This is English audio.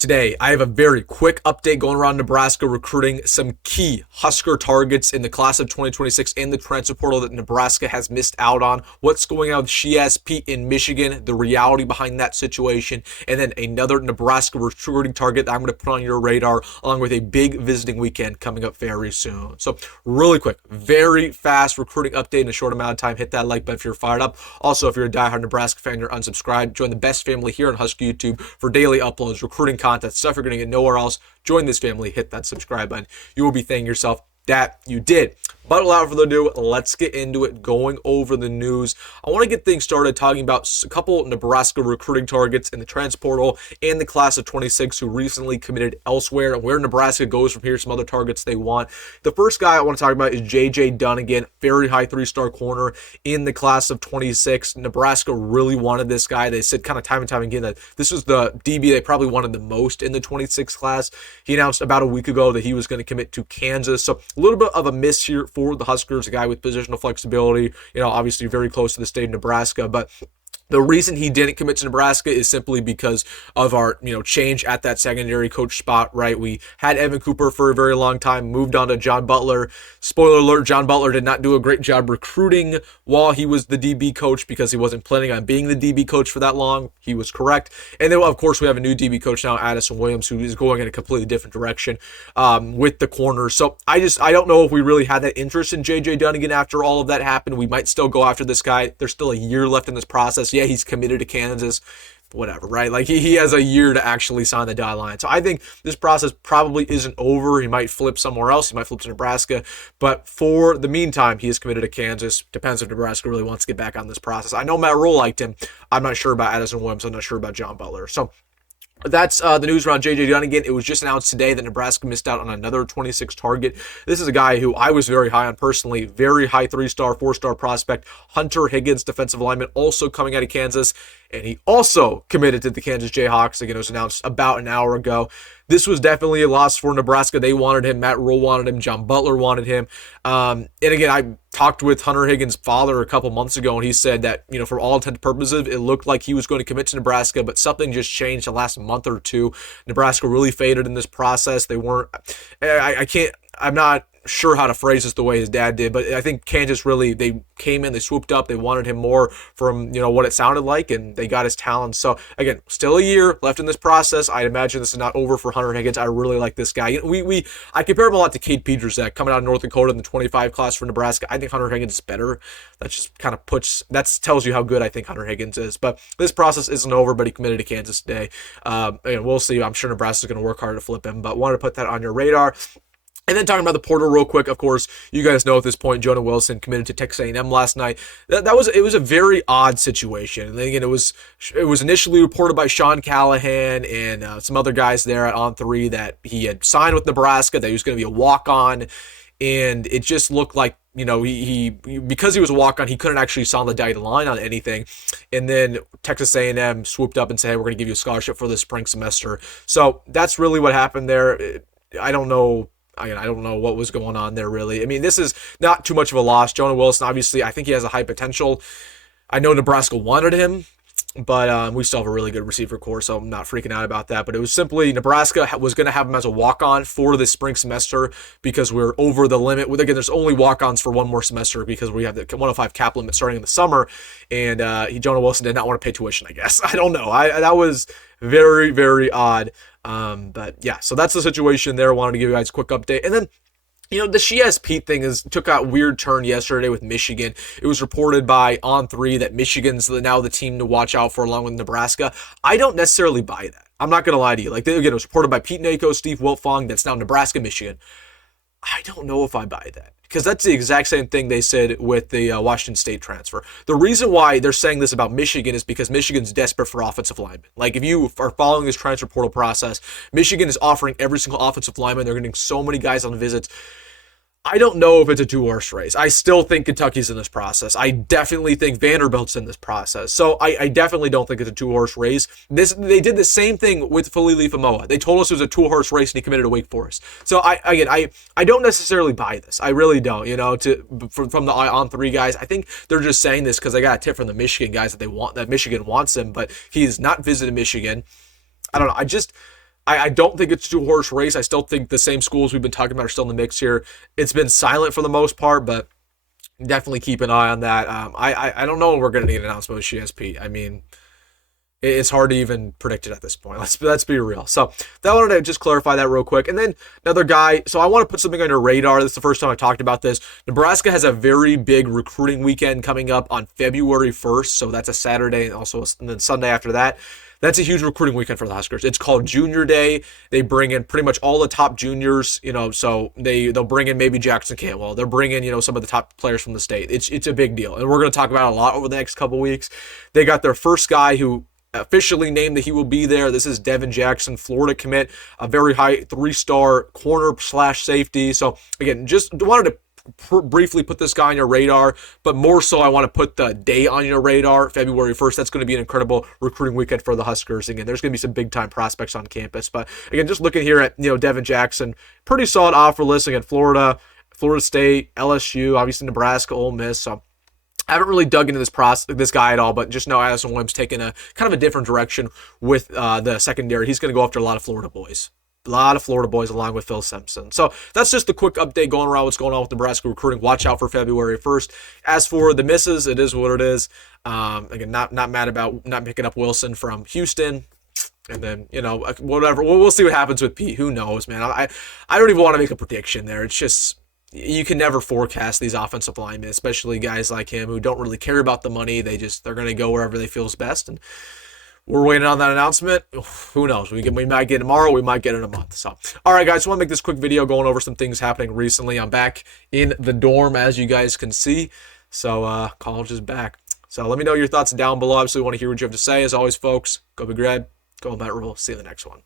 Today, I have a very quick update going around Nebraska recruiting some key Husker targets in the class of 2026 and the transfer portal that Nebraska has missed out on. What's going on with Shiaz Pete in Michigan, the reality behind that situation, and then another Nebraska recruiting target that I'm going to put on your radar, along with a big visiting weekend coming up very soon. So, really quick, very fast recruiting update in a short amount of time. Hit that like button if you're fired up. Also, if you're a diehard Nebraska fan, you're unsubscribed. Join the best family here on Husker YouTube for daily uploads, recruiting content, stuff you're going to get nowhere else. Join this family, hit that subscribe button. You will be thanking yourself that you did. But without further ado, let's get into it, going over the news. I want to get things started talking about a couple Nebraska recruiting targets in the transfer portal and the class of 26 who recently committed elsewhere, and where Nebraska goes from here, some other targets they want. The first guy I want to talk about is J.J. Dunnigan, very high three-star corner in the class of 26. Nebraska really wanted this guy. They said kind of time and time again that this was the DB they probably wanted the most in the 26 class. He announced about a week ago that he was going to commit to Kansas, so a little bit of a miss here for the Huskers, a guy with positional flexibility, obviously very close to the state of Nebraska, but the reason he didn't commit to Nebraska is simply because of our, change at that secondary coach spot, right? We had Evan Cooper for a very long time, moved on to John Butler. Spoiler alert, John Butler did not do a great job recruiting while he was the DB coach because he wasn't planning on being the DB coach for that long. He was correct. And then, of course, we have a new DB coach now, Addison Williams, who is going in a completely different direction with the corners. So I don't know if we really had that interest in J.J. Dunnigan after all of that happened. We might still go after this guy. There's still a year left in this process. Yeah, he's committed to Kansas, whatever, right? Like he has a year to actually sign the dotted line. So I think this process probably isn't over. He might flip somewhere else. He might flip to Nebraska. But for the meantime, he is committed to Kansas. Depends if Nebraska really wants to get back on this process. I know Matt Rhule liked him. I'm not sure about Addison Williams. I'm not sure about John Butler. So that's the news around J.J. Dunnigan. It was just announced today that Nebraska missed out on another 26 target. This is a guy who I was very high on personally, very high 3-star, 4-star prospect. Hunter Higgins, defensive lineman, also coming out of Kansas. And he also committed to the Kansas Jayhawks. Again, it was announced about an hour ago. This was definitely a loss for Nebraska. They wanted him. Matt Rhule wanted him. John Butler wanted him. And again, I talked with Hunter Higgins' father a couple months ago, and he said that, for all intents and purposes, it looked like he was going to commit to Nebraska, but something just changed the last month or two. Nebraska really faded in this process. They weren't, I'm not sure how to phrase this the way his dad did, but I think Kansas really, they came in, they swooped up, they wanted him more from, what it sounded like, and they got his talent. So again, still a year left in this process. I'd imagine this is not over for Hunter Higgins. I really like this guy. I compare him a lot to Cade Pedrzak coming out of North Dakota in the 25 class for Nebraska. I think Hunter Higgins is better. That just kind of tells you how good I think Hunter Higgins is. But this process isn't over, but he committed to Kansas today. And we'll see. I'm sure Nebraska's going to work hard to flip him, but wanted to put that on your radar. And then talking about the portal real quick, of course, you guys know at this point, Jonah Wilson committed to Texas A&M last night. It was a very odd situation. And then again, it was initially reported by Sean Callahan and some other guys there at On3 that he had signed with Nebraska, that he was going to be a walk-on. And it just looked like, he because he was a walk-on, he couldn't actually sign the dotted line on anything. And then Texas A&M swooped up and said, hey, we're going to give you a scholarship for the spring semester. So that's really what happened there. I don't know what was going on there, really. I mean, this is not too much of a loss. Jonah Wilson, obviously, I think he has a high potential. I know Nebraska wanted him, but we still have a really good receiver core, so I'm not freaking out about that. But it was simply Nebraska was going to have him as a walk-on for this spring semester because we're over the limit. Again, there's only walk-ons for one more semester because we have the 105 cap limit starting in the summer, and Jonah Wilson did not want to pay tuition, I guess. I don't know. That was very, very odd. But yeah, so that's the situation there. I wanted to give you guys a quick update. And then, the Shiaz Pete thing took a weird turn yesterday with Michigan. It was reported by On3 that Michigan's now the team to watch out for along with Nebraska. I don't necessarily buy that. I'm not going to lie to you. Again, it was reported by Pete Nako, Steve Wiltfong, that's now Nebraska, Michigan. I don't know if I buy that, because that's the exact same thing they said with the Washington State transfer. The reason why they're saying this about Michigan is because Michigan's desperate for offensive linemen. If you are following this transfer portal process, Michigan is offering every single offensive lineman. They're getting so many guys on visits. I don't know if it's a two-horse race. I still think Kentucky's in this process. I definitely think Vanderbilt's in this process. So I definitely don't think it's a two-horse race. They did the same thing with Falili Famoa. They told us it was a two-horse race and he committed to Wake Forest. So I don't necessarily buy this. I really don't. From the On3 guys, I think they're just saying this because they got a tip from the Michigan guys that Michigan wants him, but he's not visited Michigan. I don't know. I don't think it's a two-horse race. I still think the same schools we've been talking about are still in the mix here. It's been silent for the most part, but definitely keep an eye on that. I don't know when we're going to get an announcement with GSP. I mean, it's hard to even predict it at this point. Let's be real. So that wanted to just clarify that real quick. And then another guy. So I want to put something on your radar. This is the first time I talked about this. Nebraska has a very big recruiting weekend coming up on February 1st. So that's a Saturday, and also and then Sunday after that. That's a huge recruiting weekend for the Huskers. It's called Junior Day. They bring in pretty much all the top juniors, so they'll bring in maybe Jackson Cantwell. They'll bring in, some of the top players from the state. It's a big deal. And we're going to talk about it a lot over the next couple weeks. They got their first guy who officially named that he will be there. This is Devin Jackson, Florida commit, a very high 3-star corner/safety. So again, just wanted to briefly put this guy on your radar, but more so I want to put the day on your radar, February 1st. That's going to be an incredible recruiting weekend for the Huskers. Again, there's going to be some big-time prospects on campus. But again, just looking here at, Devin Jackson, pretty solid offer list. Again, Florida State, LSU, obviously Nebraska, Ole Miss. So I haven't really dug into this guy at all, but just know Addison Williams taking a kind of a different direction with the secondary. He's going to go after a lot of Florida boys. A lot of Florida boys along with Phil Simpson. So that's just a quick update going around what's going on with Nebraska recruiting. Watch out for February 1st. As for the misses, it is what it is. Again, not mad about not picking up Wilson from Houston. And then, whatever. We'll see what happens with Pete. Who knows, man? I don't even want to make a prediction there. It's just, you can never forecast these offensive linemen, especially guys like him who don't really care about the money. They're going to go wherever they feel is best. And we're waiting on that announcement. Who knows? We might get it tomorrow. We might get it in a month. So, all right, guys. I want to make this quick video going over some things happening recently. I'm back in the dorm, as you guys can see. So, college is back. So, let me know your thoughts down below. Obviously, want to hear what you have to say. As always, folks, go Big Red. Go Matt Rhule. See you in the next one.